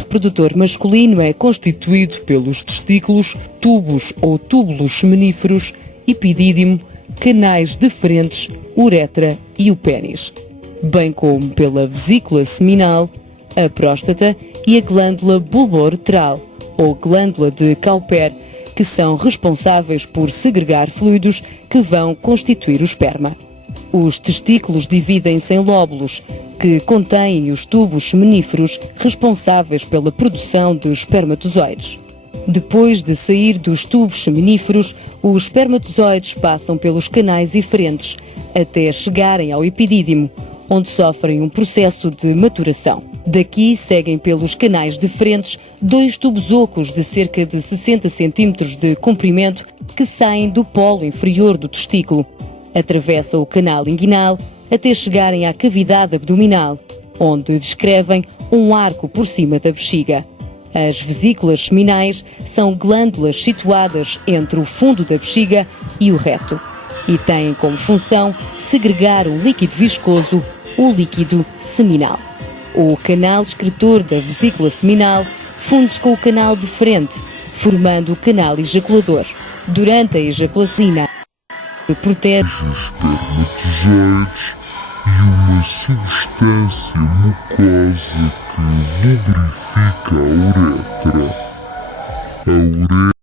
O produtor masculino é constituído pelos testículos, tubos ou túbulos seminíferos, epidídimo, canais deferentes, uretra e o pênis, bem como pela vesícula seminal, a próstata e a glândula bulboureteral ou glândula de Cowper, que são responsáveis por segregar fluidos que vão constituir o esperma. Os testículos dividem-se em lóbulos, que contêm os tubos seminíferos responsáveis pela produção de espermatozoides. Depois de sair dos tubos seminíferos, os espermatozoides passam pelos canais eferentes até chegarem ao epidídimo, onde sofrem um processo de maturação. Daqui seguem pelos canais deferentes 2 tubos ocos de cerca de 60 cm de comprimento que saem do polo inferior do testículo. Atravessam o canal inguinal até chegarem à cavidade abdominal, onde descrevem um arco por cima da bexiga. As vesículas seminais são glândulas situadas entre o fundo da bexiga e o reto e têm como função segregar um líquido viscoso, o líquido seminal. O canal excretor da vesícula seminal funde-se com o canal deferente, formando o canal ejaculador. Durante a ejaculação, protege os espermatozoides e uma substância mucosa que lubrifica a uretra. A uretra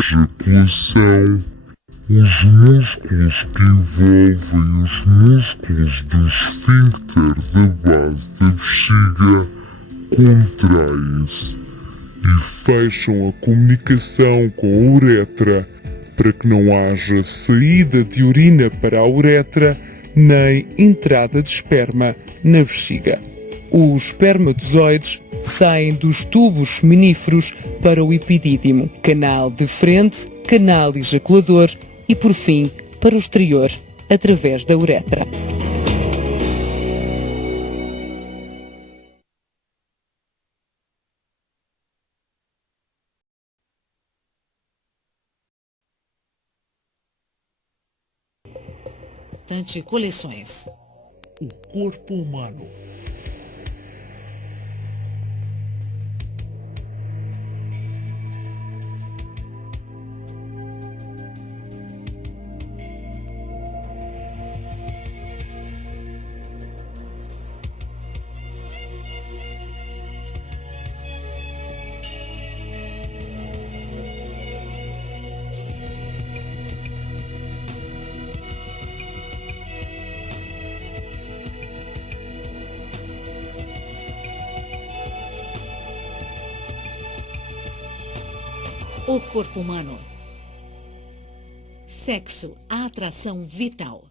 ejaculação, os músculos que envolvem os músculos do esfíncter da base da bexiga contraem-se e fecham a comunicação com a uretra para que não haja saída de urina para a uretra nem entrada de esperma na bexiga. Os espermatozoides saem dos tubos seminíferos para o epidídimo, canal deferente, canal ejaculador e, por fim, para o exterior, através da uretra. Coleções. O corpo humano. O corpo humano. Sexo, a atração vital.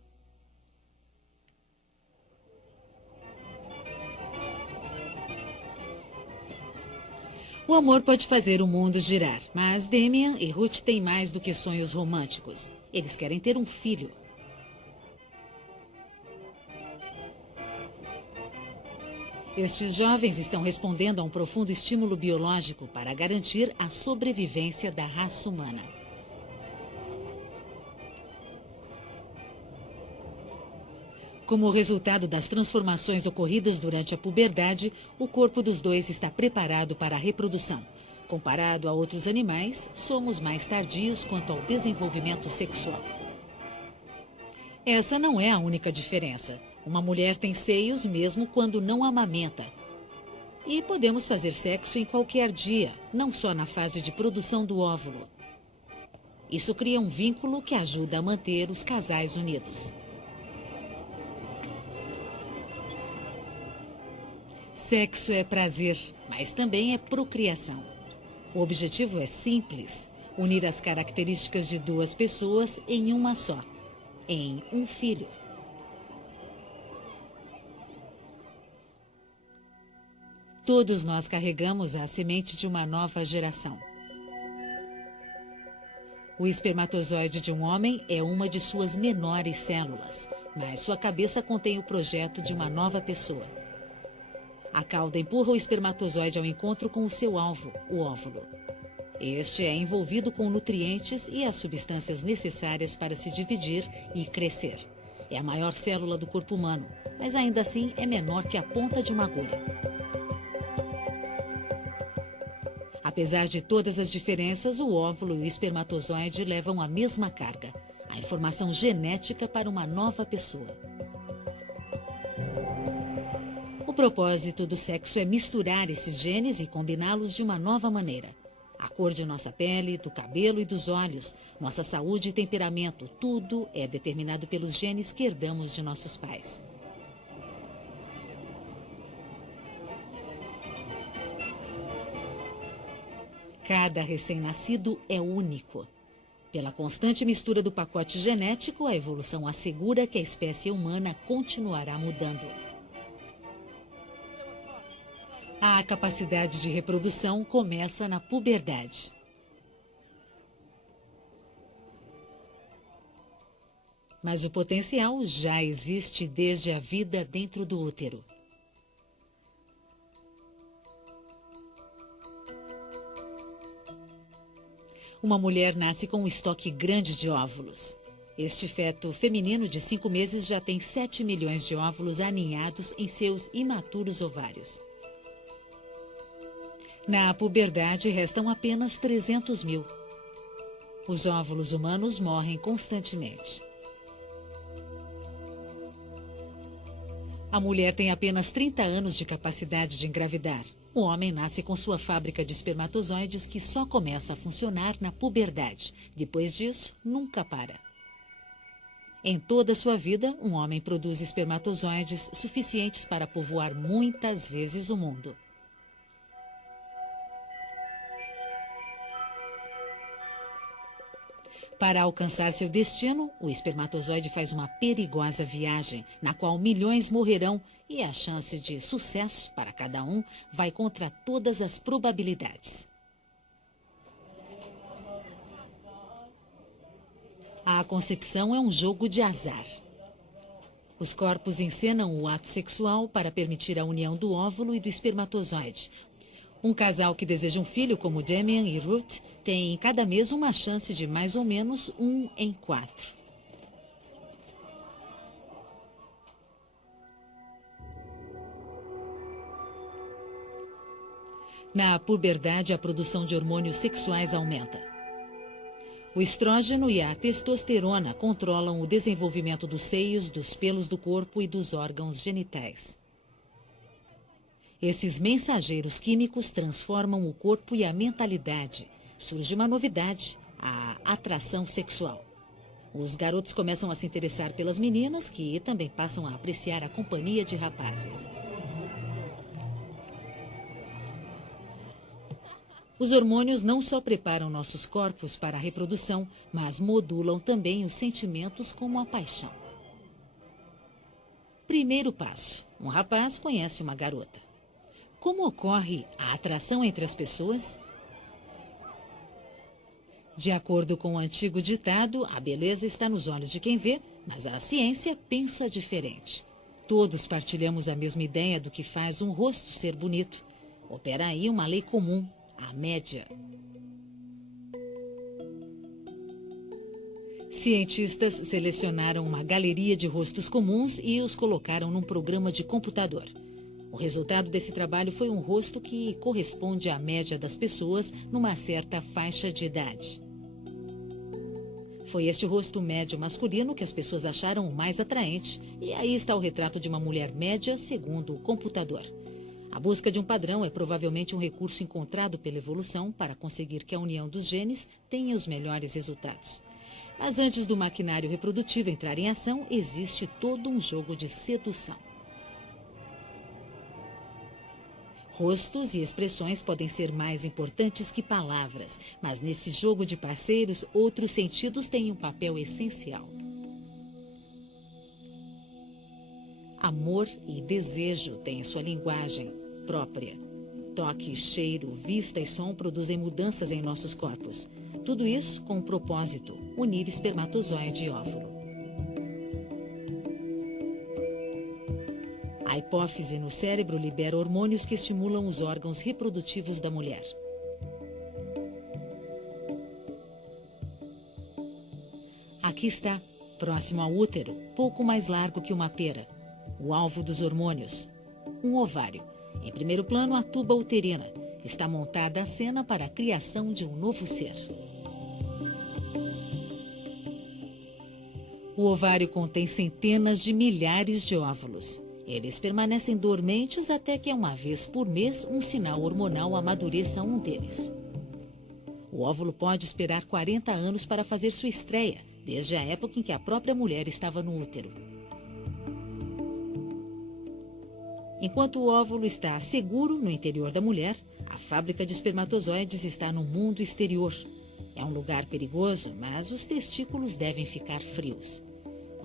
O amor pode fazer o mundo girar, mas Damian e Ruth têm mais do que sonhos românticos. Eles querem ter um filho. Estes jovens estão respondendo a um profundo estímulo biológico para garantir a sobrevivência da raça humana. Como resultado das transformações ocorridas durante a puberdade, o corpo dos dois está preparado para a reprodução. Comparado a outros animais, somos mais tardios quanto ao desenvolvimento sexual. Essa não é a única diferença. Uma mulher tem seios mesmo quando não amamenta. E podemos fazer sexo em qualquer dia, não só na fase de produção do óvulo. Isso cria um vínculo que ajuda a manter os casais unidos. Sexo é prazer, mas também é procriação. O objetivo é simples: unir as características de duas pessoas em uma só, em um filho. Todos nós carregamos a semente de uma nova geração. O espermatozoide de um homem é uma de suas menores células, mas sua cabeça contém o projeto de uma nova pessoa. A cauda empurra o espermatozoide ao encontro com o seu alvo, o óvulo. Este é envolvido com nutrientes e as substâncias necessárias para se dividir e crescer. É a maior célula do corpo humano, mas ainda assim é menor que a ponta de uma agulha. Apesar de todas as diferenças, o óvulo e o espermatozoide levam a mesma carga, a informação genética para uma nova pessoa. O propósito do sexo é misturar esses genes e combiná-los de uma nova maneira. A cor de nossa pele, do cabelo e dos olhos, nossa saúde e temperamento, tudo é determinado pelos genes que herdamos de nossos pais. Cada recém-nascido é único. Pela constante mistura do pacote genético, a evolução assegura que a espécie humana continuará mudando. A capacidade de reprodução começa na puberdade. Mas o potencial já existe desde a vida dentro do útero. Uma mulher nasce com um estoque grande de óvulos. Este feto feminino de 5 meses já tem 7 milhões de óvulos aninhados em seus imaturos ovários. Na puberdade, restam apenas 300 mil. Os óvulos humanos morrem constantemente. A mulher tem apenas 30 anos de capacidade de engravidar. O homem nasce com sua fábrica de espermatozoides que só começa a funcionar na puberdade. Depois disso, nunca para. Em toda a sua vida, um homem produz espermatozoides suficientes para povoar muitas vezes o mundo. Para alcançar seu destino, o espermatozoide faz uma perigosa viagem, na qual milhões morrerão e a chance de sucesso para cada um vai contra todas as probabilidades. A concepção é um jogo de azar. Os corpos encenam o ato sexual para permitir a união do óvulo e do espermatozoide. Um casal que deseja um filho, como Damian e Ruth, tem cada mês uma chance de mais ou menos 1 em 4. Na puberdade, a produção de hormônios sexuais aumenta. O estrógeno e a testosterona controlam o desenvolvimento dos seios, dos pelos do corpo e dos órgãos genitais. Esses mensageiros químicos transformam o corpo e a mentalidade. Surge uma novidade, a atração sexual. Os garotos começam a se interessar pelas meninas, que também passam a apreciar a companhia de rapazes. Os hormônios não só preparam nossos corpos para a reprodução, mas modulam também os sentimentos como a paixão. Primeiro passo: um rapaz conhece uma garota. Como ocorre a atração entre as pessoas? De acordo com o antigo ditado, a beleza está nos olhos de quem vê, mas a ciência pensa diferente. Todos partilhamos a mesma ideia do que faz um rosto ser bonito. Opera aí uma lei comum, a média. Cientistas selecionaram uma galeria de rostos comuns e os colocaram num programa de computador. O resultado desse trabalho foi um rosto que corresponde à média das pessoas numa certa faixa de idade. Foi este rosto médio masculino que as pessoas acharam o mais atraente, e aí está o retrato de uma mulher média segundo o computador. A busca de um padrão é provavelmente um recurso encontrado pela evolução para conseguir que a união dos genes tenha os melhores resultados. Mas antes do maquinário reprodutivo entrar em ação, existe todo um jogo de sedução. Rostos e expressões podem ser mais importantes que palavras, mas nesse jogo de parceiros, outros sentidos têm um papel essencial. Amor e desejo têm sua linguagem própria. Toque, cheiro, vista e som produzem mudanças em nossos corpos. Tudo isso com um propósito: unir espermatozoide e óvulo. A A hipófise no cérebro libera hormônios que estimulam os órgãos reprodutivos da mulher. Aqui está, próximo ao útero, pouco mais largo que uma pera, o alvo dos hormônios, um ovário. Em primeiro plano, a tuba uterina. Está montada a cena para a criação de um novo ser. O ovário contém centenas de milhares de óvulos. Eles permanecem dormentes até que, uma vez por mês, um sinal hormonal amadureça um deles. O óvulo pode esperar 40 anos para fazer sua estreia, desde a época em que a própria mulher estava no útero. Enquanto o óvulo está seguro no interior da mulher, a fábrica de espermatozoides está no mundo exterior. É um lugar perigoso, mas os testículos devem ficar frios.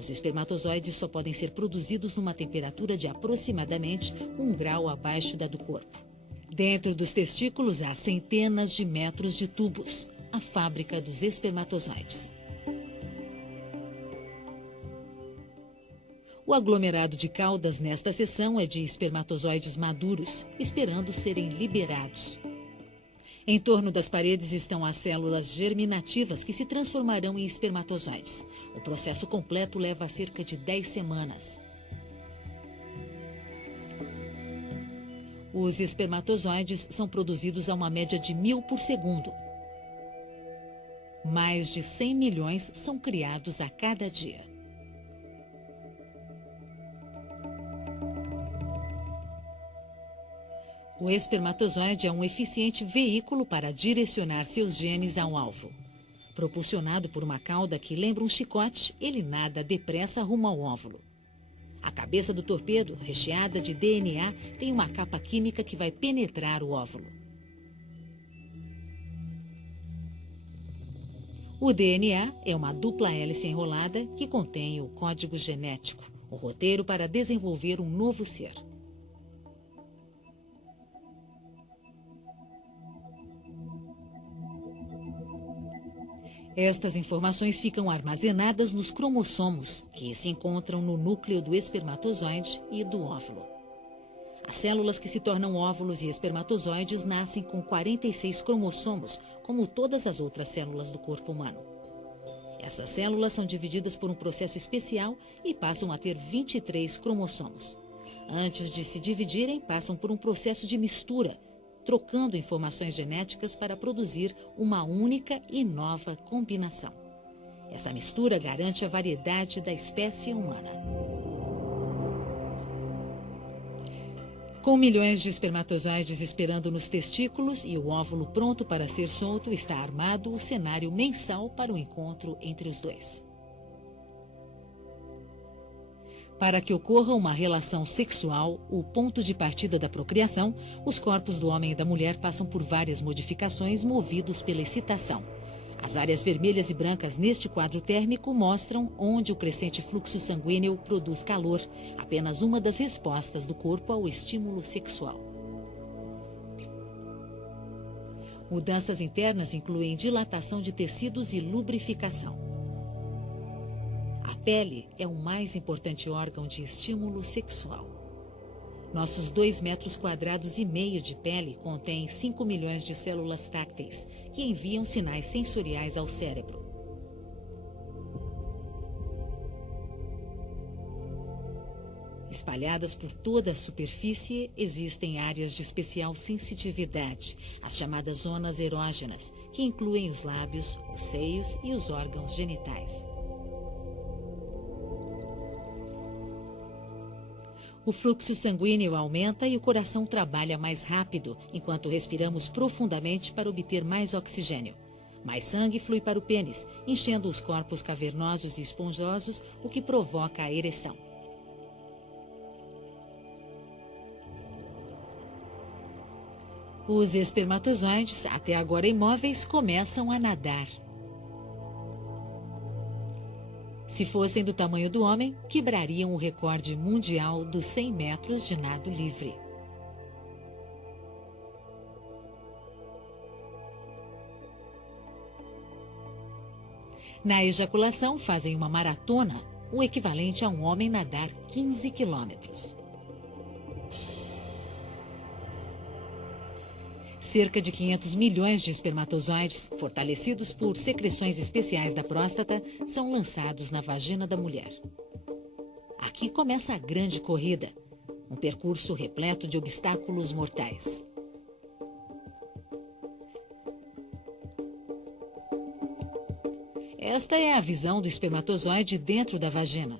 Os espermatozoides só podem ser produzidos numa temperatura de aproximadamente 1 grau abaixo da do corpo. Dentro dos testículos há centenas de metros de tubos, a fábrica dos espermatozoides. O aglomerado de caudas nesta seção é de espermatozoides maduros, esperando serem liberados. Em torno das paredes estão as células germinativas que se transformarão em espermatozoides. O processo completo leva cerca de 10 semanas. Os espermatozoides são produzidos a uma média de 1000 por segundo. Mais de 100 milhões são criados a cada dia. O espermatozoide é um eficiente veículo para direcionar seus genes ao alvo. Propulsionado por uma cauda que lembra um chicote, ele nada depressa rumo ao óvulo. A cabeça do torpedo, recheada de DNA, tem uma capa química que vai penetrar o óvulo. O DNA é uma dupla hélice enrolada que contém o código genético, o roteiro para desenvolver um novo ser. Estas informações ficam armazenadas nos cromossomos, que se encontram no núcleo do espermatozoide e do óvulo. As células que se tornam óvulos e espermatozoides nascem com 46 cromossomos, como todas as outras células do corpo humano. Essas células são divididas por um processo especial e passam a ter 23 cromossomos. Antes de se dividirem, passam por um processo de mistura, trocando informações genéticas para produzir uma única e nova combinação. Essa mistura garante a variedade da espécie humana. Com milhões de espermatozoides esperando nos testículos e o óvulo pronto para ser solto, está armado o cenário mensal para o encontro entre os dois. Para que ocorra uma relação sexual, o ponto de partida da procriação, os corpos do homem e da mulher passam por várias modificações movidos pela excitação. As áreas vermelhas e brancas neste quadro térmico mostram onde o crescente fluxo sanguíneo produz calor, apenas uma das respostas do corpo ao estímulo sexual. Mudanças internas incluem dilatação de tecidos e lubrificação. A pele é o mais importante órgão de estímulo sexual. Nossos 2,5 metros quadrados de pele contêm 5 milhões de células tácteis, que enviam sinais sensoriais ao cérebro. Espalhadas por toda a superfície, existem áreas de especial sensitividade, as chamadas zonas erógenas, que incluem os lábios, os seios e os órgãos genitais. O fluxo sanguíneo aumenta e o coração trabalha mais rápido, enquanto respiramos profundamente para obter mais oxigênio. Mais sangue flui para o pênis, enchendo os corpos cavernosos e esponjosos, o que provoca a ereção. Os espermatozoides, até agora imóveis, começam a nadar. Se fossem do tamanho do homem, quebrariam o recorde mundial dos 100 metros de nado livre. Na ejaculação, fazem uma maratona, o equivalente a um homem nadar 15 quilômetros. Cerca de 500 milhões de espermatozoides, fortalecidos por secreções especiais da próstata, são lançados na vagina da mulher. Aqui começa a grande corrida, um percurso repleto de obstáculos mortais. Esta é a visão do espermatozoide dentro da vagina.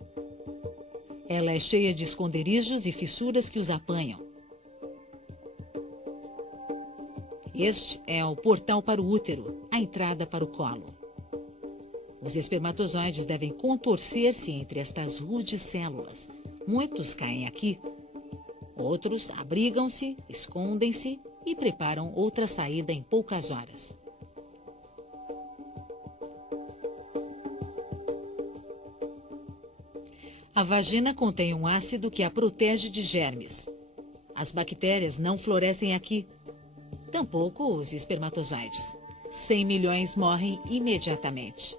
Ela é cheia de esconderijos e fissuras que os apanham. Este é o portal para o útero, a entrada para o colo. Os espermatozoides devem contorcer-se entre estas rudes células. Muitos caem aqui. Outros abrigam-se, escondem-se e preparam outra saída em poucas horas. A vagina contém um ácido que a protege de germes. As bactérias não florescem aqui, tampouco os espermatozoides. 100 milhões morrem imediatamente.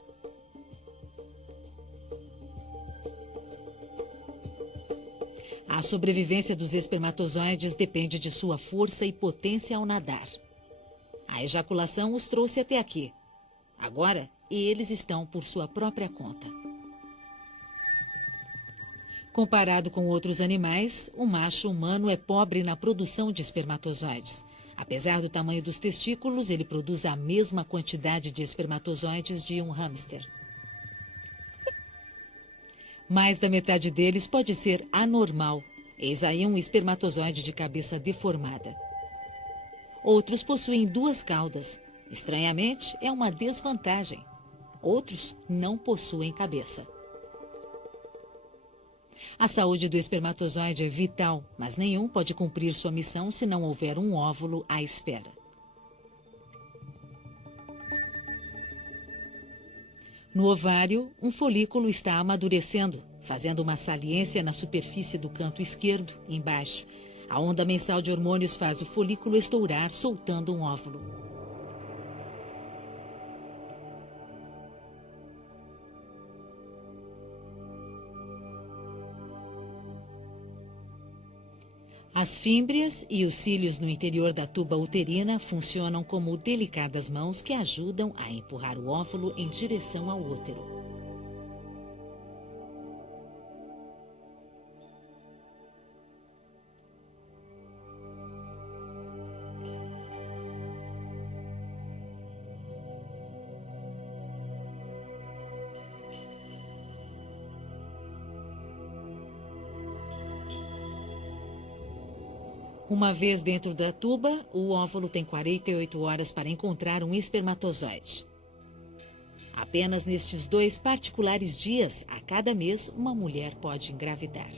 A sobrevivência dos espermatozoides depende de sua força e potência ao nadar. A ejaculação os trouxe até aqui. Agora, eles estão por sua própria conta. Comparado com outros animais, o macho humano é pobre na produção de espermatozoides. Apesar do tamanho dos testículos, ele produz a mesma quantidade de espermatozoides de um hamster. Mais da metade deles pode ser anormal. Eis aí um espermatozoide de cabeça deformada. Outros possuem 2 caudas. Estranhamente, é uma desvantagem. Outros não possuem cabeça. A saúde do espermatozoide é vital, mas nenhum pode cumprir sua missão se não houver um óvulo à espera. No ovário, um folículo está amadurecendo, fazendo uma saliência na superfície do canto esquerdo, embaixo. A onda mensal de hormônios faz o folículo estourar, soltando um óvulo. As fímbrias e os cílios no interior da tuba uterina funcionam como delicadas mãos que ajudam a empurrar o óvulo em direção ao útero. Uma vez dentro da tuba, o óvulo tem 48 horas para encontrar um espermatozoide. Apenas nestes 2 particulares dias, a cada mês, uma mulher pode engravidar.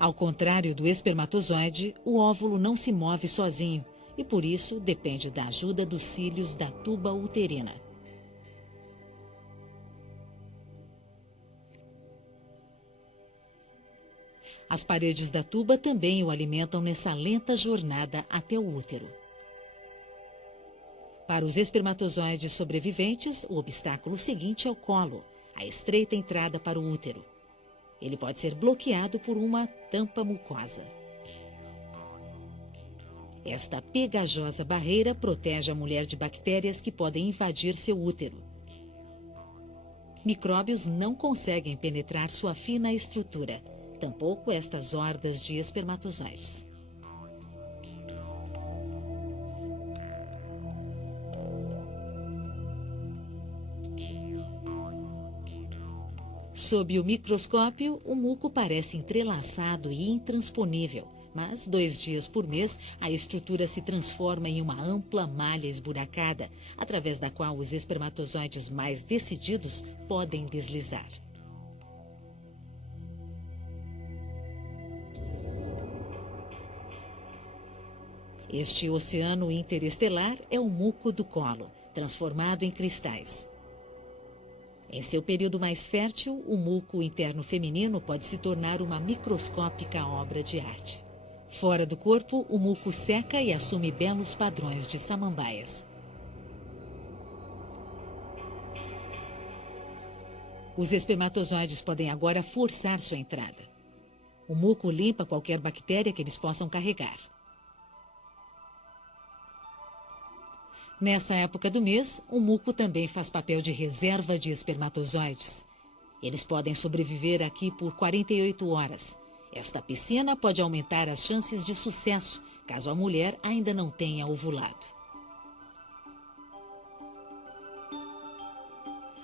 Ao contrário do espermatozoide, o óvulo não se move sozinho e, por isso, depende da ajuda dos cílios da tuba uterina. As paredes da tuba também o alimentam nessa lenta jornada até o útero. Para os espermatozoides sobreviventes, o obstáculo seguinte é o colo, a estreita entrada para o útero. Ele pode ser bloqueado por uma tampa mucosa. Esta pegajosa barreira protege a mulher de bactérias que podem invadir seu útero. Micróbios não conseguem penetrar sua fina estrutura. Tampouco estas hordas de espermatozoides. Sob o microscópio, o muco parece entrelaçado e intransponível, mas 2 dias por mês a estrutura se transforma em uma ampla malha esburacada, através da qual os espermatozoides mais decididos podem deslizar. Este oceano interestelar é o muco do colo, transformado em cristais. Em seu período mais fértil, o muco interno feminino pode se tornar uma microscópica obra de arte. Fora do corpo, o muco seca e assume belos padrões de samambaias. Os espermatozoides podem agora forçar sua entrada. O muco limpa qualquer bactéria que eles possam carregar. Nessa época do mês, o muco também faz papel de reserva de espermatozoides. Eles podem sobreviver aqui por 48 horas. Esta piscina pode aumentar as chances de sucesso, caso a mulher ainda não tenha ovulado.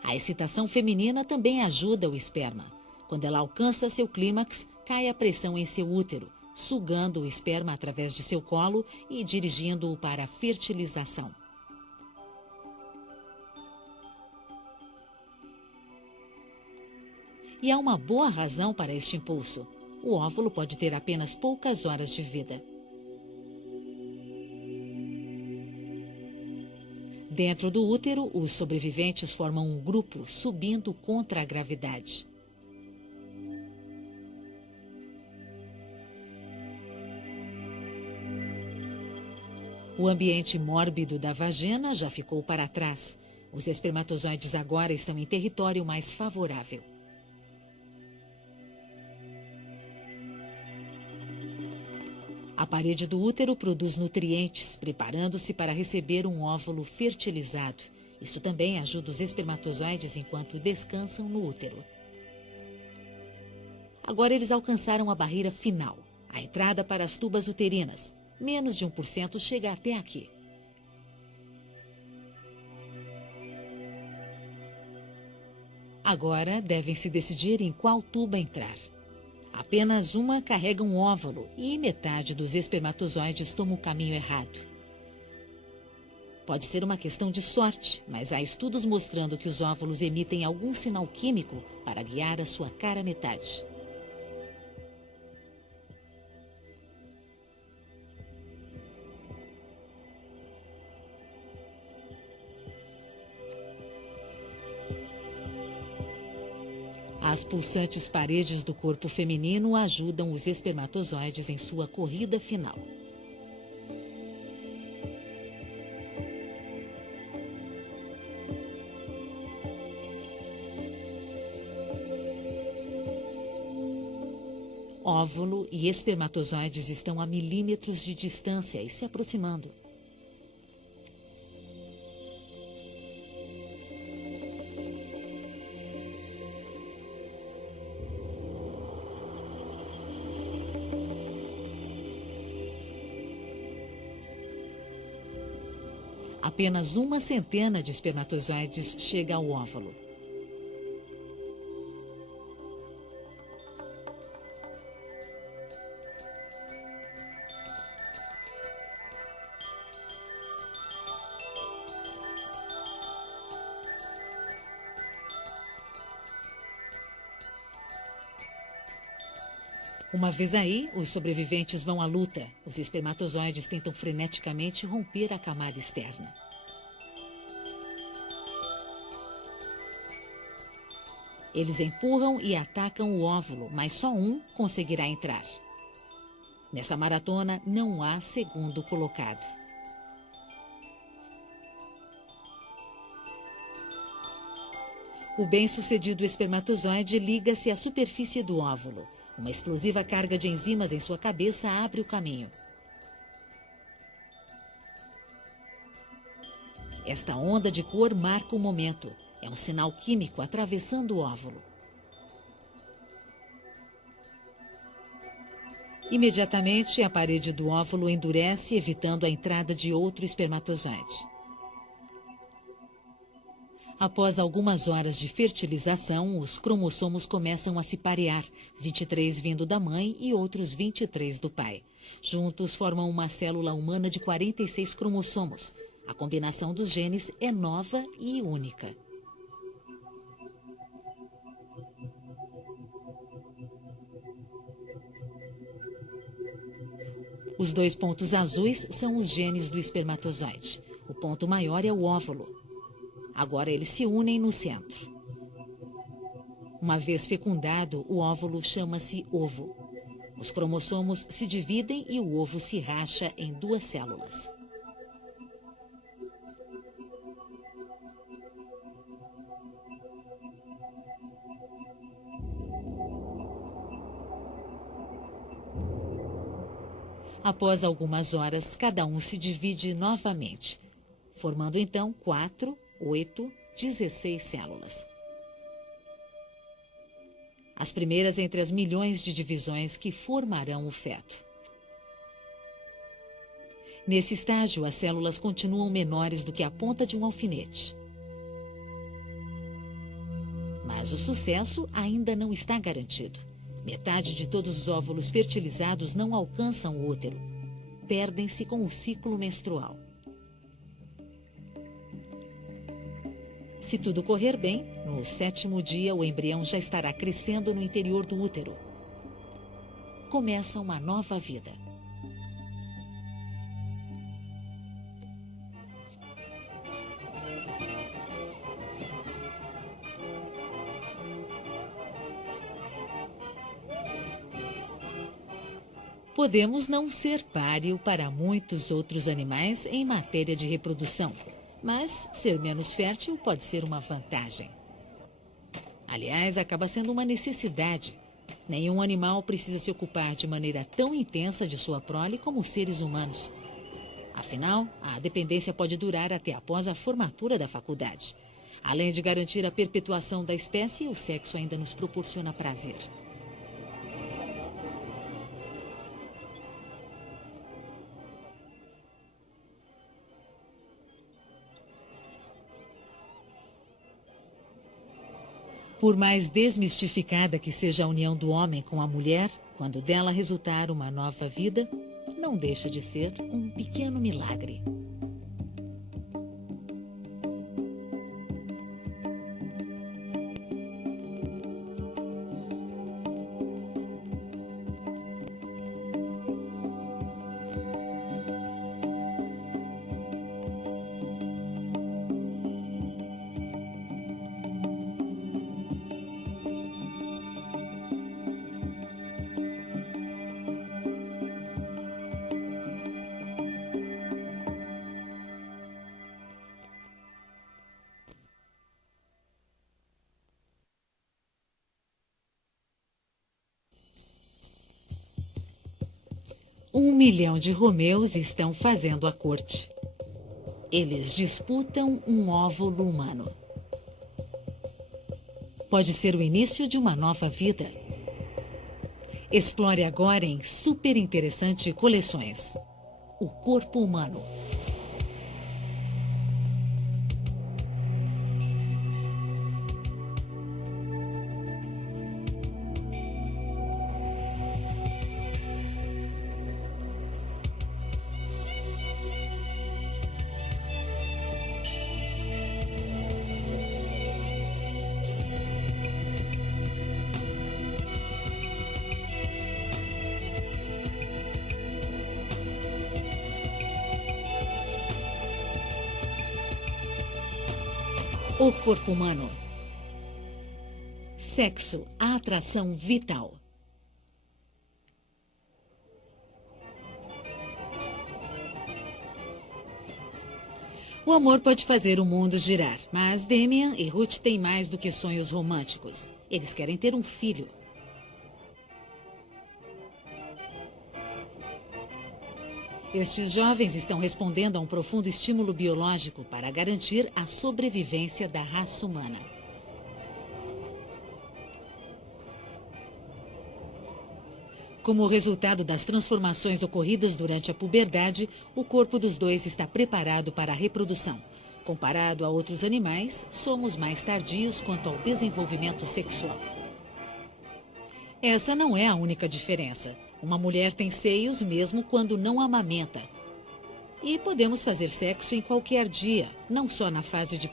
A excitação feminina também ajuda o esperma. Quando ela alcança seu clímax, cai a pressão em seu útero, sugando o esperma através de seu colo e dirigindo-o para a fertilização. E há uma boa razão para este impulso. O óvulo pode ter apenas poucas horas de vida. Dentro do útero, os sobreviventes formam um grupo subindo contra a gravidade. O ambiente mórbido da vagina já ficou para trás. Os espermatozoides agora estão em território mais favorável. A parede do útero produz nutrientes, preparando-se para receber um óvulo fertilizado. Isso também ajuda os espermatozoides enquanto descansam no útero. Agora eles alcançaram a barreira final, a entrada para as tubas uterinas. Menos de 1% chega até aqui. Agora devem se decidir em qual tuba entrar. Apenas uma carrega um óvulo e metade dos espermatozoides toma o caminho errado. Pode ser uma questão de sorte, mas há estudos mostrando que os óvulos emitem algum sinal químico para guiar a sua cara metade. As pulsantes paredes do corpo feminino ajudam os espermatozoides em sua corrida final. Óvulo e espermatozoides estão a milímetros de distância e se aproximando. Apenas uma centena de espermatozoides chega ao óvulo. Uma vez aí, os sobreviventes vão à luta. Os espermatozoides tentam freneticamente romper a camada externa. Eles empurram e atacam o óvulo, mas só um conseguirá entrar. Nessa maratona, não há segundo colocado. O bem-sucedido espermatozoide liga-se à superfície do óvulo. Uma explosiva carga de enzimas em sua cabeça abre o caminho. Esta onda de cor marca o momento. É um sinal químico atravessando o óvulo. Imediatamente, a parede do óvulo endurece, evitando a entrada de outro espermatozoide. Após algumas horas de fertilização, os cromossomos começam a se parear, 23 vindo da mãe e outros 23 do pai. Juntos formam uma célula humana de 46 cromossomos. A combinação dos genes é nova e única. Os dois pontos azuis são os genes do espermatozoide. O ponto maior é o óvulo. Agora eles se unem no centro. Uma vez fecundado, o óvulo chama-se ovo. Os cromossomos se dividem e o ovo se racha em duas células. Após algumas horas, cada um se divide novamente, formando então 4, 8, 16 células. As primeiras entre as milhões de divisões que formarão o feto. Nesse estágio, as células continuam menores do que a ponta de um alfinete. Mas o sucesso ainda não está garantido. Metade de todos os óvulos fertilizados não alcançam o útero. Perdem-se com o ciclo menstrual. Se tudo correr bem, no 7º dia o embrião já estará crescendo no interior do útero. Começa uma nova vida. Podemos não ser páreo para muitos outros animais em matéria de reprodução, mas ser menos fértil pode ser uma vantagem. Aliás, acaba sendo uma necessidade. Nenhum animal precisa se ocupar de maneira tão intensa de sua prole como os seres humanos. Afinal, a dependência pode durar até após a formatura da faculdade. Além de garantir a perpetuação da espécie, o sexo ainda nos proporciona prazer. Por mais desmistificada que seja a união do homem com a mulher, quando dela resultar uma nova vida, não deixa de ser um pequeno milagre. Um milhão de Romeus estão fazendo a corte. Eles disputam um óvulo humano. Pode ser o início de uma nova vida. Explore agora em super interessante coleções. O corpo humano. O corpo humano. Sexo, a atração vital. O amor pode fazer o mundo girar, mas Damian e Ruth têm mais do que sonhos românticos. Eles querem ter um filho. Estes jovens estão respondendo a um profundo estímulo biológico para garantir a sobrevivência da raça humana. Como resultado das transformações ocorridas durante a puberdade, o corpo dos dois está preparado para a reprodução. Comparado a outros animais, somos mais tardios quanto ao desenvolvimento sexual. Essa não é a única diferença. Uma mulher tem seios mesmo quando não amamenta. E podemos fazer sexo em qualquer dia, não só na fase de